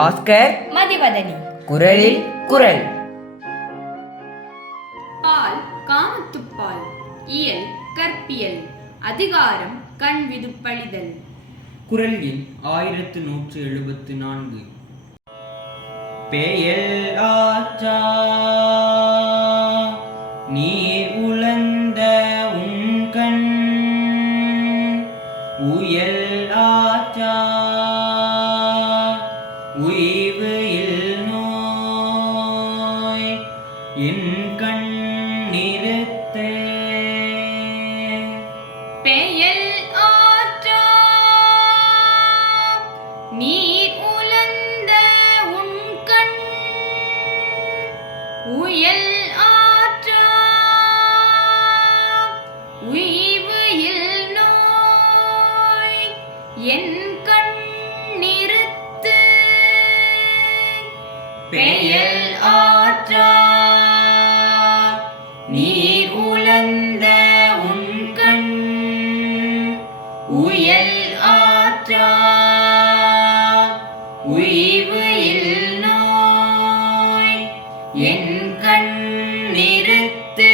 பாஸ்கர் மதிவதனி. குரலில் குரல். பால் காமத்துப்பால் இயல் கற்பியல் அதிகாரம் கண் விதுப்பழிதல். குரல் எண் ஆயிரத்து நூற்று எழுபத்து நான்கு. பெயல் ஆற்றா நீர் உழந்த உண்கண் உயல் ஆற்றா உய்வு இல் நோய் என் கண் நிறுத்தே பெயல் ஆற்றா நீர் உலந்த உண்கண் உயல் ஆற்றா உய்வு இல் நோய் என் பெயல் ஆற்றா நீர் உலந்த உண்கண் உயல் ஆற்றா உய்வு இல் நோய் என் கண் நிறுத்து.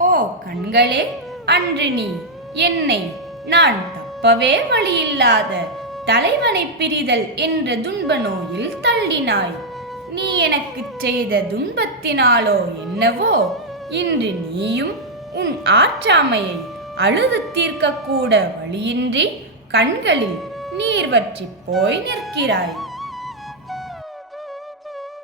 ஓ கண்களே அன்று நீ என்னை நான் தப்பவே வழியில்லாத தலைவனை பிரிதல் என்ற துன்ப நோயில் தள்ளினாய். நீ எனக்குச் செய்த துன்பத்தினாலோ என்னவோ? இன்று நீயும் உன் ஆற்றாமையை அழுது தீர்க்கக்கூட வழியின்றி கண்களில் நீர் வற்றி போய் நிற்கிறாய்.